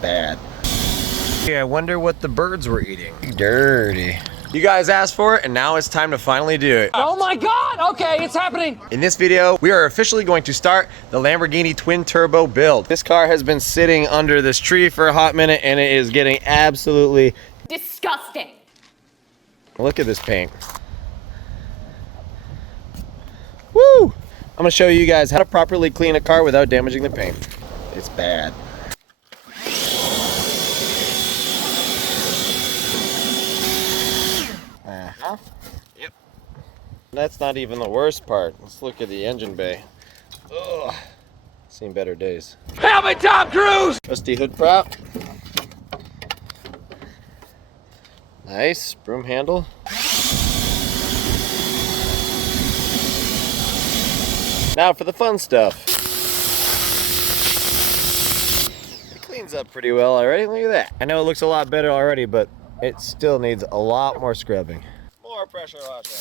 bad. Yeah, I wonder what the birds were eating. Dirty. You guys asked for it, and now it's time to finally do it. Oh my God, okay, it's happening. In this video, we are officially going to start the Lamborghini twin turbo build. This car has been sitting under this tree for a hot minute, and it is getting absolutely disgusting. Look at this paint. Woo! I'm gonna show you guys how to properly clean a car without damaging the paint. It's bad. Yep. That's not even the worst part. Let's look at the engine bay. Ugh. Seen better days. Help me, Tom Cruise! Trusty hood prop. Nice broom handle. Now for the fun stuff. It cleans up pretty well already. Look at that. I know it looks a lot better already, but it still needs a lot more scrubbing. More pressure washer.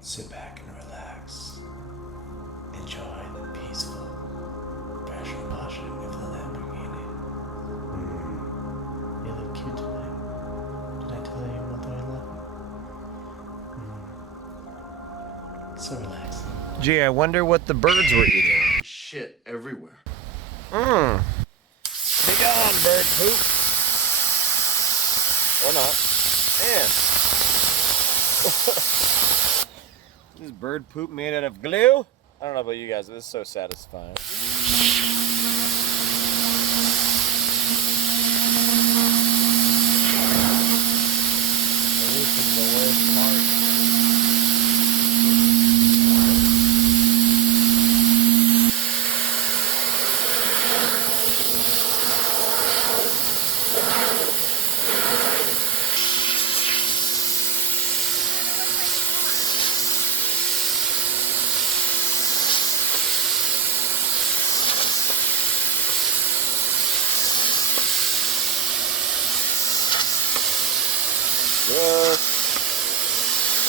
Sit back and relax. Enjoy the peaceful pressure washing of the Lamborghini. You look cute tonight. Did I tell you what I love? So relaxing. Gee, I wonder what the birds were eating. Shit everywhere. Be gone, bird poop. Or not. And this bird poop made out of glue? I don't know about you guys, but this is so satisfying. This is the worst part.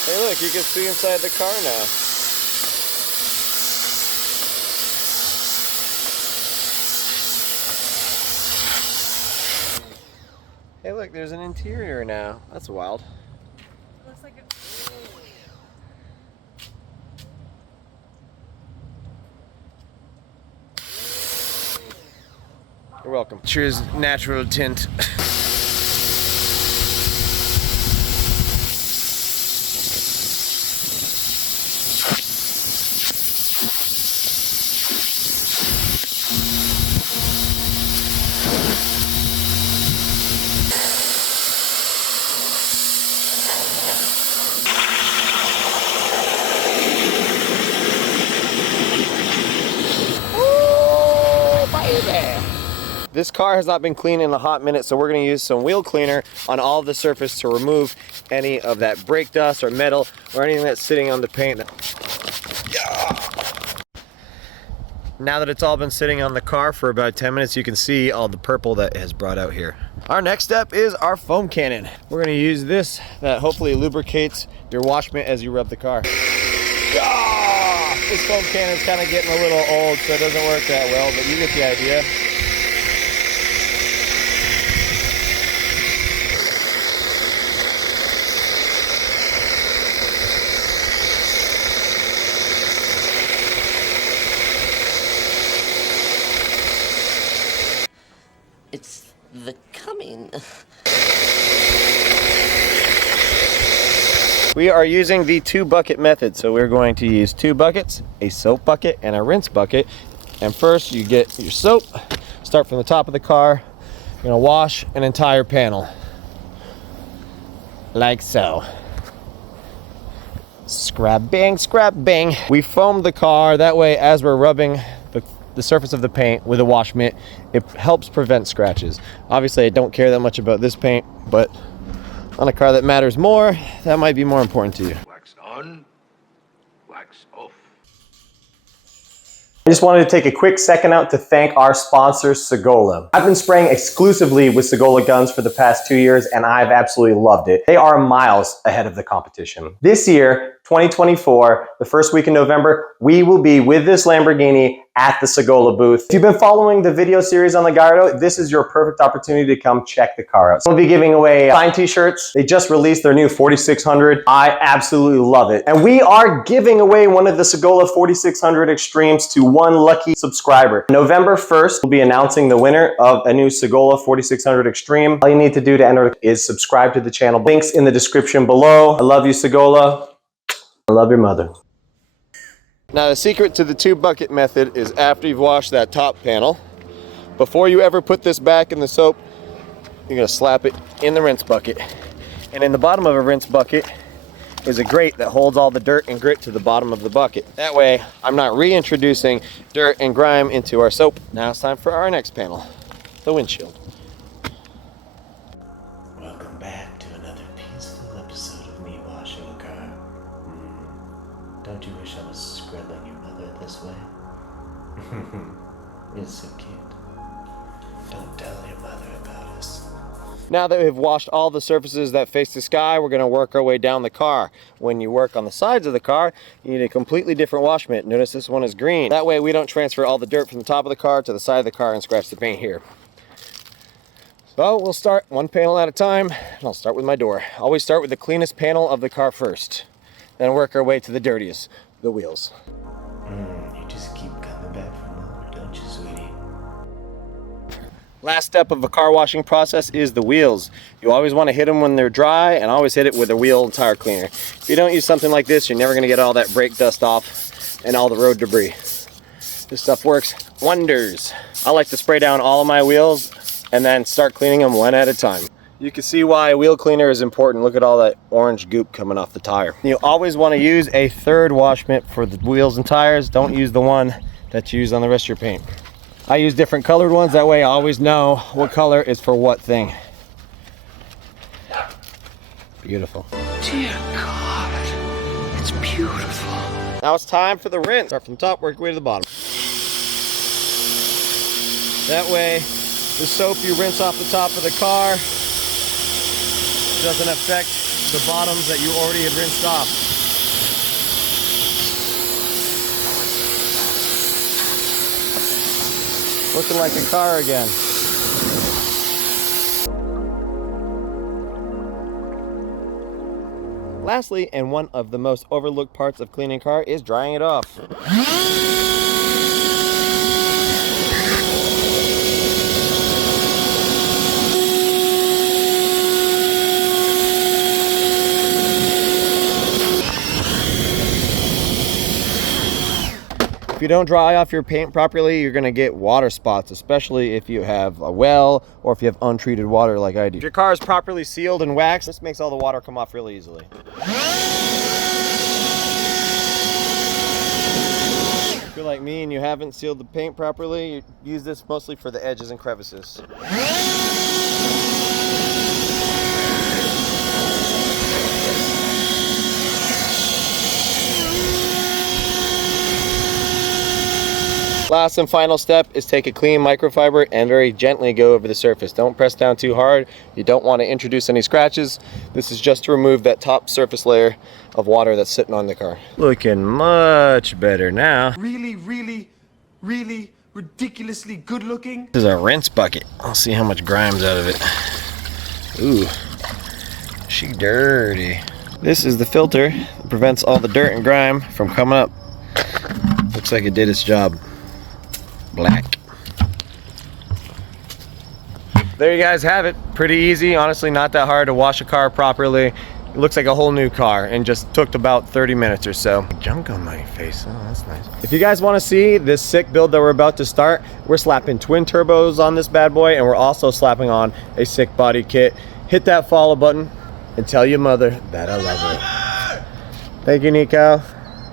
Hey look, you can see inside the car now. Hey look, there's an interior now. That's wild. Looks like it. You're welcome. Choose natural tint. This car has not been cleaned in a hot minute, so we're going to use some wheel cleaner on all of the surface to remove any of that brake dust or metal or anything that's sitting on the paint. Now that it's all been sitting on the car for about 10 minutes, you can see all the purple that has brought out here. Our next step is our foam cannon. We're going to use this that hopefully lubricates your wash mitt as you rub the car. This foam cannon's kind of getting a little old, so it doesn't work that well, but you get the idea. It's the coming. We are using the 2-bucket method, so we're going to use 2 buckets, a soap bucket and a rinse bucket. And first you get your soap, start from the top of the car, you're gonna wash an entire panel. Like so. Scrub bang, scrub bang. We foamed the car, that way as we're rubbing the surface of the paint with a wash mitt, it helps prevent scratches. Obviously I don't care that much about this paint, but on a car that matters more, that might be more important to you. Wax on, wax off. I just wanted to take a quick second out to thank our sponsor, Sagola. I've been spraying exclusively with Sagola guns for the past 2 years, and I've absolutely loved it. They are miles ahead of the competition. This year, 2024, the first week in November, we will be with this Lamborghini at the Sagola booth. If you've been following the video series on the Gallardo, this is your perfect opportunity to come check the car out. So we'll be giving away signed t-shirts. They just released their new 4600. I absolutely love it. And we are giving away one of the Sagola 4600 Extremes to one lucky subscriber. November 1st, we'll be announcing the winner of a new Sagola 4600 Extreme. All you need to do to enter is subscribe to the channel. Links in the description below. I love you, Sagola. I love your mother. Now the secret to the 2-bucket method is after you've washed that top panel, before you ever put this back in the soap, you're gonna slap it in the rinse bucket. And in the bottom of a rinse bucket is a grate that holds all the dirt and grit to the bottom of the bucket. That way, I'm not reintroducing dirt and grime into our soap. Now it's time for our next panel, the windshield. Welcome back to another peaceful episode of me washing a car. Don't you wish I was scribbling your mother this way? It's so cute. Don't tell your mother about us. Now that we've washed all the surfaces that face the sky, we're gonna work our way down the car. When you work on the sides of the car, you need a completely different wash mitt. Notice this one is green. That way we don't transfer all the dirt from the top of the car to the side of the car and scratch the paint here. So we'll start one panel at a time, and I'll start with my door. Always start with the cleanest panel of the car first, then work our way to the dirtiest, the wheels. You just keep coming back for more, don't you, sweetie? Last step of a car washing process is the wheels. You always want to hit them when they're dry, and always hit it with a wheel and tire cleaner. If you don't use something like this, you're never going to get all that brake dust off and all the road debris. This stuff works wonders. I like to spray down all of my wheels and then start cleaning them one at a time. You can see why a wheel cleaner is important. Look at all that orange goop coming off the tire. You always want to use a third wash mitt for the wheels and tires. Don't use the one that you use on the rest of your paint. I use different colored ones, that way I always know what color is for what thing. Beautiful. Dear God, it's beautiful. Now it's time for the rinse. Start from the top, work your way to the bottom. That way, the soap you rinse off the top of the car doesn't affect the bottoms that you already had rinsed off. Looking like a car again. Lastly, and one of the most overlooked parts of cleaning a car is drying it off. If you don't dry off your paint properly, you're gonna get water spots, especially if you have a well or if you have untreated water like I do. If your car is properly sealed and waxed, this makes all the water come off really easily. If you're like me and you haven't sealed the paint properly, you use this mostly for the edges and crevices. Last and final step is take a clean microfiber and very gently go over the surface. Don't press down too hard. You don't want to introduce any scratches. This is just to remove that top surface layer of water that's sitting on the car. Looking much better now. Really ridiculously good looking. This is a rinse bucket. I'll see how much grime's out of it. Ooh, she dirty. This is the filter that prevents all the dirt and grime from coming up. Looks like it did its job. Black. There you guys have it. Pretty easy, honestly not that hard to wash a car properly. It looks like a whole new car and just took about 30 minutes or so. Junk on my face, oh that's nice. If you guys want to see this sick build that we're about to start, we're slapping twin turbos on this bad boy and we're also slapping on a sick body kit. Hit that follow button and tell your mother that I love her. Thank you, Nico.